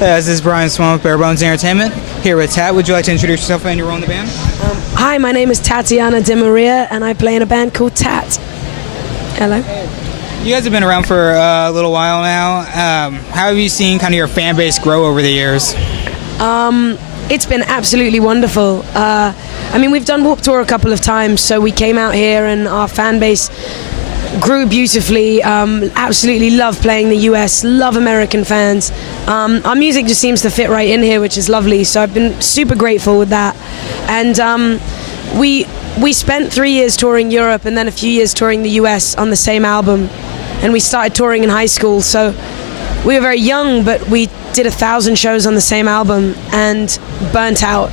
This is Brian Swan with BareBones Entertainment, here with TAT. Would you like to introduce yourself and your role in the band? Hi, my name is Tatiana and I play in a band called TAT. Hello. You guys have been around for a little while now. How have you seen kind of your fan base grow over the years? It's been absolutely wonderful. We've done Warped Tour a couple of times, so we came out here and our fan base grew beautifully. Absolutely love playing the US, love American fans. Our music just seems to fit right in here, which is lovely, so I've been super grateful with that. And we spent 3 years touring Europe and then a few years touring the US on the same album, and we started touring in high school, so we were very young, but we did 1,000 shows on the same album and burnt out.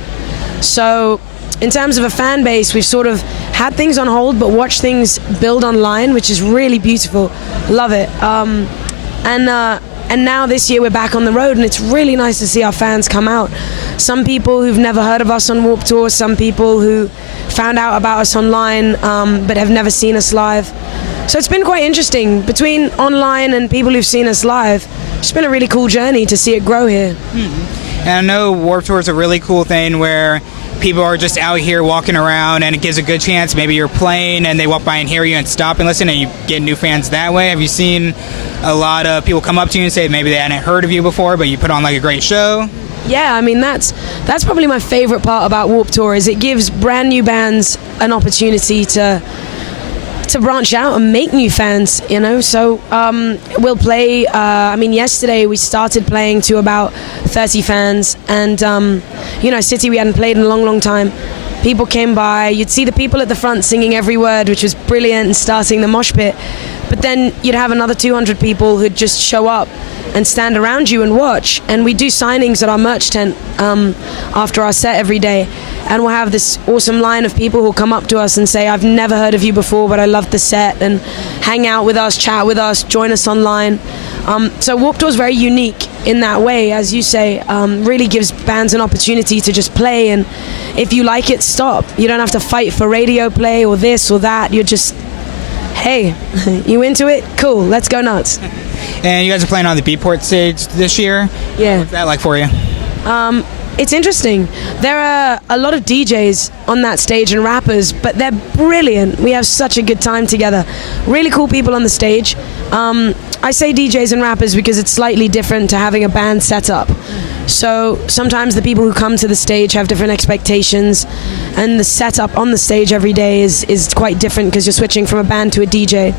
So in terms of a fan base, we've sort of had things on hold but watched things build online, which is really beautiful. Love it. And now this year we're back on the road, and it's really nice to see our fans come out. Some people who've never heard of us on Warped Tour, some people who found out about us online but have never seen us live. So it's been quite interesting. Between online and people who've seen us live, it's been a really cool journey to see it grow here. And I know Warped Tour is a really cool thing where people are just out here walking around, and it gives a good chance. Maybe you're playing and they walk by and hear you and stop and listen, and you get new fans that way. Have you seen a lot of people come up to you and say maybe they hadn't heard of you before, but you put on like a great show? Yeah, I mean, that's probably my favorite part about Warped Tour, is it gives brand new bands an opportunity to branch out and make new fans, you know. So we'll play, yesterday we started playing to about 30 fans, and a city we hadn't played in a long time. People came by, you'd see the people at the front singing every word, which was brilliant, and starting the mosh pit, but then you'd have another 200 people who'd just show up and stand around you and watch. And we do signings at our merch tent after our set every day, and we'll have this awesome line of people who'll come up to us and say, I've never heard of you before, but I love the set, and hang out with us, chat with us, join us online. So Warped Tour is very unique in that way, as you say. Really gives bands an opportunity to just play, and if you like it, stop. You don't have to fight for radio play or this or that. You're just, hey, you into it? Cool, let's go nuts. And you guys are playing on the Beatport stage this year. Yeah. What's that like for you? It's interesting. There are a lot of DJs on that stage and rappers, but they're brilliant. We have such a good time together. Really cool people on the stage. I say DJs and rappers because it's slightly different to having a band set up. So sometimes the people who come to the stage have different expectations, and the setup on the stage every day is quite different because you're switching from a band to a DJ.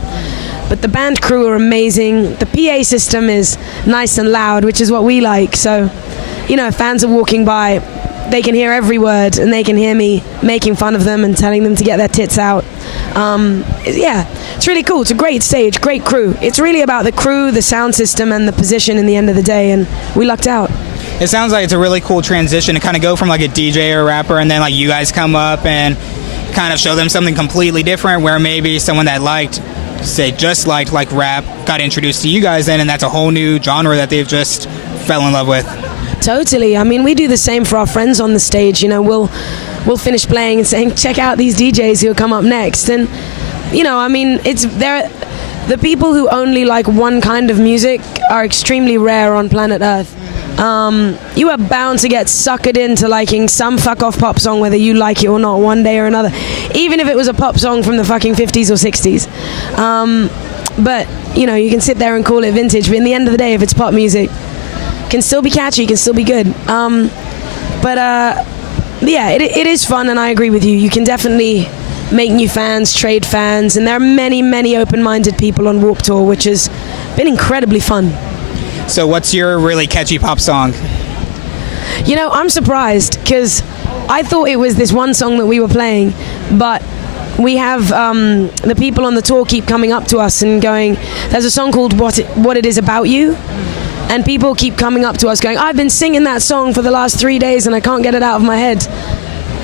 But the band crew are amazing. The PA system is nice and loud, which is what we like. So, you know, if fans are walking by, they can hear every word, and they can hear me making fun of them and telling them to get their tits out. It's really cool. It's a great stage, great crew. It's really about the crew, the sound system, and the position in the end of the day, and we lucked out. It sounds like it's a really cool transition to kind of go from like a DJ or a rapper, and then like you guys come up and kind of show them something completely different, where maybe someone that just liked rap got introduced to you guys then, and that's a whole new genre that they've just fell in love with. Totally. I mean, we do the same for our friends on the stage. You know, we'll finish playing and saying, check out these DJs who'll come up next. And, you know, I mean, the people who only like one kind of music are extremely rare on planet Earth. You are bound to get suckered into liking some fuck-off pop song, whether you like it or not, one day or another, even if it was a pop song from the fucking 50s or 60s. But, you know, you can sit there and call it vintage, but in the end of the day, if it's pop music, it can still be catchy, it can still be good. It is fun, and I agree with you. You can definitely make new fans, trade fans, and there are many, many open-minded people on Warped Tour, which has been incredibly fun. So what's your really catchy pop song? You know, I'm surprised, because I thought it was this one song that we were playing, but we have the people on the tour keep coming up to us and going, there's a song called What It Is About You, and people keep coming up to us going, I've been singing that song for the last 3 days and I can't get it out of my head.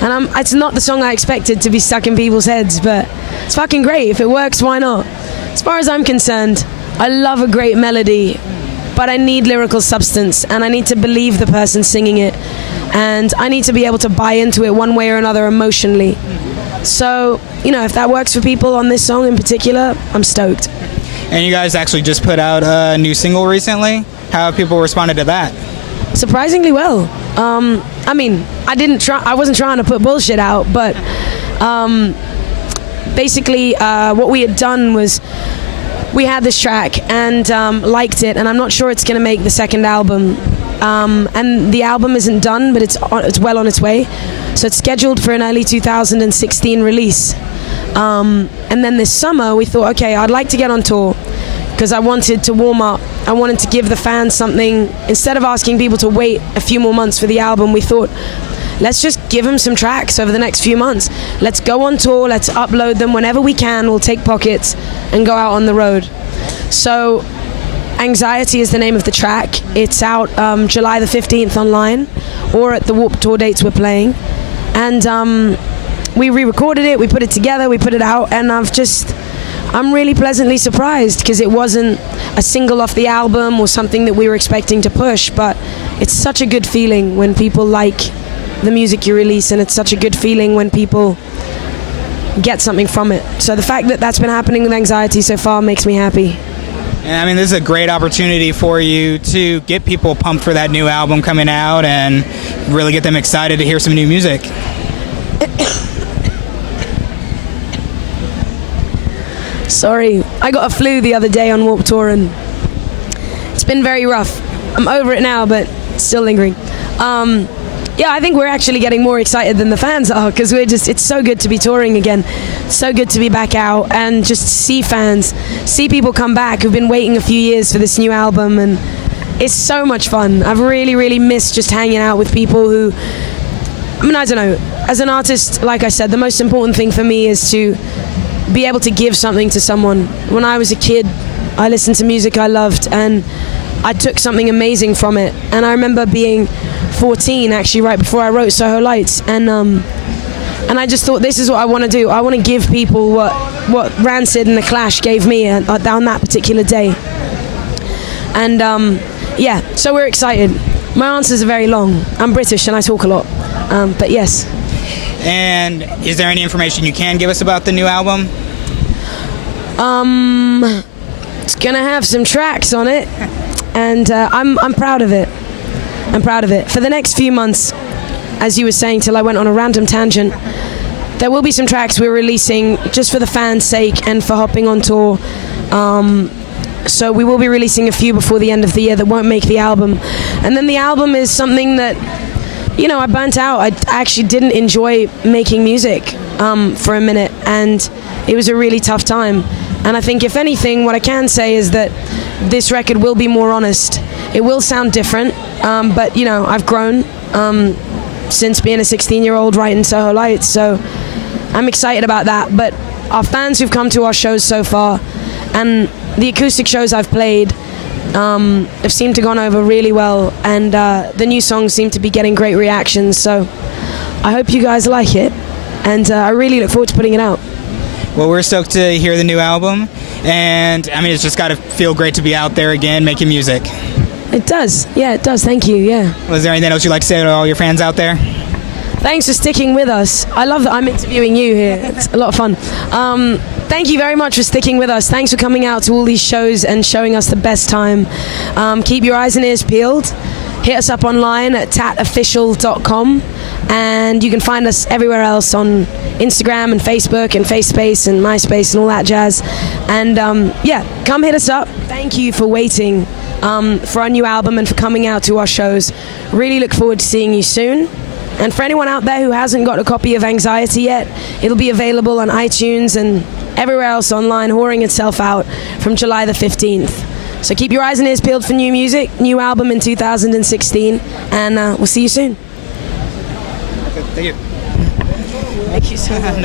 And it's not the song I expected to be stuck in people's heads, but it's fucking great. If it works, why not? As far as I'm concerned, I love a great melody, but I need lyrical substance, and I need to believe the person singing it, and I need to be able to buy into it one way or another emotionally. So, you know, if that works for people on this song in particular, I'm stoked. And you guys actually just put out a new single recently. How have people responded to that? Surprisingly well. I mean, I wasn't trying to put bullshit out, but basically what we had done was we had this track and liked it, and I'm not sure it's going to make the second album. And the album isn't done, but it's well on its way. So it's scheduled for an early 2016 release. And then this summer we thought, okay, I'd like to get on tour because I wanted to warm up. I wanted to give the fans something. Instead of asking people to wait a few more months for the album, we thought, let's just give them some tracks over the next few months. Let's go on tour, let's upload them whenever we can. We'll take pockets and go out on the road. So Anxiety is the name of the track. It's out July the 15th online, or at the Warped Tour dates we're playing. And we re-recorded it, we put it together, we put it out, and I'm really pleasantly surprised because it wasn't a single off the album or something that we were expecting to push, but it's such a good feeling when people like the music you release, and it's such a good feeling when people get something from it. So the fact that that's been happening with Anxiety so far makes me happy. I mean, this is a great opportunity for you to get people pumped for that new album coming out and really get them excited to hear some new music. Sorry, I got a flu the other day on Warped Tour and it's been very rough. I'm over it now, but it's still lingering. Yeah, I think we're actually getting more excited than the fans are because it's so good to be touring again. So good to be back out and just see fans, see people come back who've been waiting a few years for this new album, and it's so much fun. I've really, really missed just hanging out with people who, I mean, I don't know, as an artist, like I said, the most important thing for me is to be able to give something to someone. When I was a kid, I listened to music I loved and I took something amazing from it. And I remember being 14, actually, right before I wrote Soho Lights, and I just thought, this is what I want to do. I want to give people what Rancid and The Clash gave me on that particular day. And yeah, so we're excited. My answers are very long. I'm British and I talk a lot, but yes. And is there any information you can give us about the new album? It's gonna have some tracks on it, and I'm proud of it. I'm proud of it. For the next few months, as you were saying, till I went on a random tangent, there will be some tracks we're releasing just for the fans' sake and for hopping on tour. So we will be releasing a few before the end of the year that won't make the album. And then the album is something that, you know, I burnt out. I actually didn't enjoy making music for a minute, and it was a really tough time. And I think, if anything, what I can say is that this record will be more honest. It will sound different, but, you know, I've grown since being a 16-year-old writing Soho Lights, so I'm excited about that. But our fans who've come to our shows so far, and the acoustic shows I've played, have seemed to gone over really well, and the new songs seem to be getting great reactions, so I hope you guys like it, and I really look forward to putting it out. Well, we're stoked to hear the new album, and I mean, it's just got to feel great to be out there again making music. It does, yeah, it does. Thank you, yeah. Was there anything else you'd like to say to all your fans out there? Thanks for sticking with us. I love that I'm interviewing you here. It's a lot of fun. Thank you very much for sticking with us. Thanks for coming out to all these shows and showing us the best time. Keep your eyes and ears peeled. Hit us up online at tatofficial.com, and you can find us everywhere else on Instagram and Facebook and FaceSpace and MySpace and all that jazz. And yeah, come hit us up. Thank you for waiting for our new album and for coming out to our shows. Really look forward to seeing you soon. And for anyone out there who hasn't got a copy of Anxiety yet, it'll be available on iTunes and everywhere else online, whoring itself out from July the 15th. So keep your eyes and ears peeled for new music, new album in 2016, and we'll see you soon. Thank you. Thank you so much.